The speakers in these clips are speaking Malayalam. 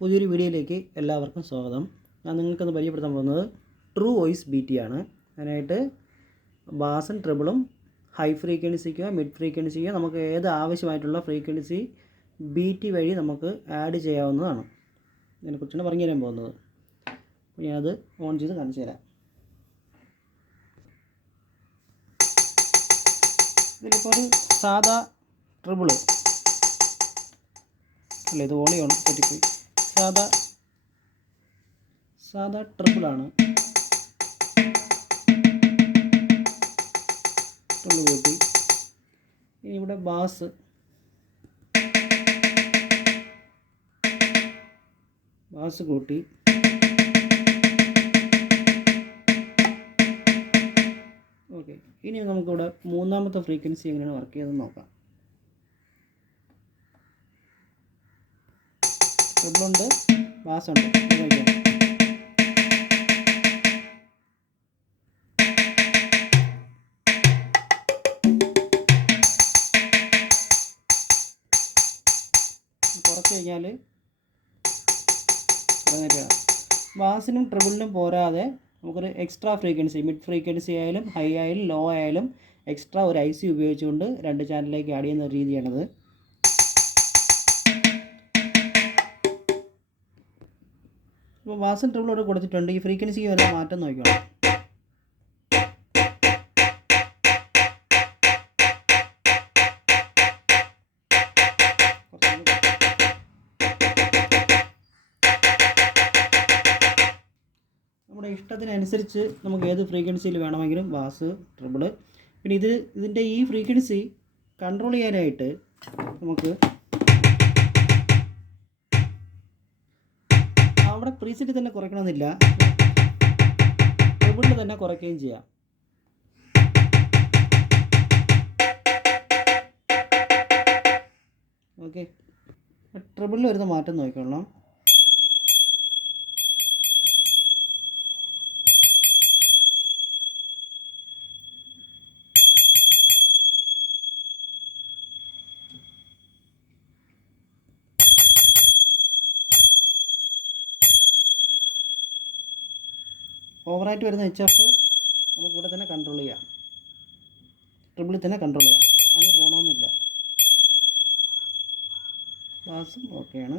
പുതിയൊരു വീഡിയോയിലേക്ക് എല്ലാവർക്കും സ്വാഗതം. ഞാൻ നിങ്ങൾക്കൊന്ന് പരിചയപ്പെടുത്താൻ പോകുന്നത് ട്രൂ വോയിസ് ബി ടി ആണ്. അതിനായിട്ട് ബാസും ട്രിബിളും ഹൈ ഫ്രീക്വൻസിക്കോ മിഡ് ഫ്രീക്വൻസിക്കോ നമുക്ക് ഏത് ആവശ്യമായിട്ടുള്ള ഫ്രീക്വൻസി ബി ടി വഴി നമുക്ക് ആഡ് ചെയ്യാവുന്നതാണ്. ഇതിനെക്കുറിച്ചാണ് പറഞ്ഞു തരാൻ പോകുന്നത് ഞാനത് ഓൺ ചെയ്ത് കാണിച്ചു തരാം. ഇതിലിപ്പോൾ ഒരു സാധാ ട്രിബിൾ അല്ല ഇത് ഓളിയാണ് പറ്റിപ്പോയി സാധാ സാധാ ട്രിപ്പിളാണ് ട്രിപ്പിൾ കൂട്ടി. ഇവിടെ ബാസ്. ബാസ് കൂട്ടി. ഓക്കെ. ഇനി നമുക്കിവിടെ മൂന്നാമത്തെ ഫ്രീക്വൻസി എങ്ങനെയാണ് വർക്ക് ചെയ്തതെന്ന് നോക്കാം. ട്രിബിളുണ്ട് ബാസുണ്ട് ഉപയോഗിക്കാം കുറച്ച് കഴിഞ്ഞാൽ ബാസിനും ട്രിബിളിനും പോരാതെ നമുക്കൊരു എക്സ്ട്രാ ഫ്രീക്വൻസി മിഡ് ഫ്രീക്വൻസി ആയാലും ഹൈ ആയാലും ലോ ആയാലും എക്സ്ട്രാ ഒരു ഐ സി ഉപയോഗിച്ചുകൊണ്ട് രണ്ട് ചാനലിലേക്ക് ആഡ് ചെയ്യുന്ന രീതിയാണത്. ഇപ്പോൾ വാസൻ ട്രിബിളോട് കൊടുത്തിട്ടുണ്ട്. ഈ ഫ്രീക്വൻസിക്ക് വരുന്ന മാറ്റം നോക്കണം നമ്മുടെ ഇഷ്ടത്തിനനുസരിച്ച് നമുക്ക് ഏത് ഫ്രീക്വൻസിയിൽ വേണമെങ്കിലും വാസ് ട്രിബിൾ പിന്നെ ഇത് ഇതിന്റെ ഈ ഫ്രീക്വൻസി കൺട്രോൾ ചെയ്യാനായിട്ട് നമുക്ക് അവിടെ പ്രീസെറ്റ് തന്നെ കുറയ്ക്കണമെന്നില്ല. ട്രിബിളിൽ തന്നെ കുറയ്ക്കുകയും ചെയ്യാം. ഓക്കെ ട്രിബിളിൽ വരുന്ന മാറ്റം നോക്കിക്കൊള്ളാം ഓവറായിട്ട് വരുന്ന എച്ച് എഫ് നമുക്ക് ഇവിടെ തന്നെ കൺട്രോൾ ചെയ്യാം. ട്രിപ്പിളിൽ തന്നെ കൺട്രോൾ ചെയ്യാം. അങ്ങ് പോകണമെന്നില്ല ബാസും ഓക്കെയാണ്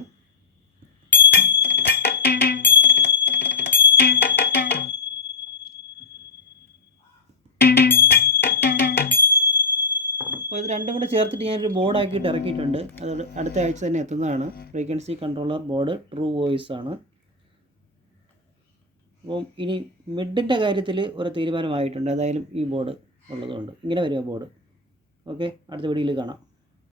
അപ്പോൾ ഇത് രണ്ടും കൂടെ ചേർത്തിട്ട് ഞാനൊരു ബോർഡാക്കിയിട്ട് ഇറക്കിയിട്ടുണ്ട്. അത് അടുത്ത ആഴ്ച തന്നെ എത്തുന്നതാണ്. Frequency controller board true voice ആണ്. അപ്പം ഇനി മിഡിന്റെ കാര്യത്തിൽ ഒരു തീരുമാനമായിട്ടുണ്ട്. ഏതായാലും ഈ ബോർഡ് ഉള്ളതുകൊണ്ട്. ഇങ്ങനെ വരിക ബോർഡ്. ഓക്കെ? അടുത്ത വീഡിയോയിൽ കാണാം.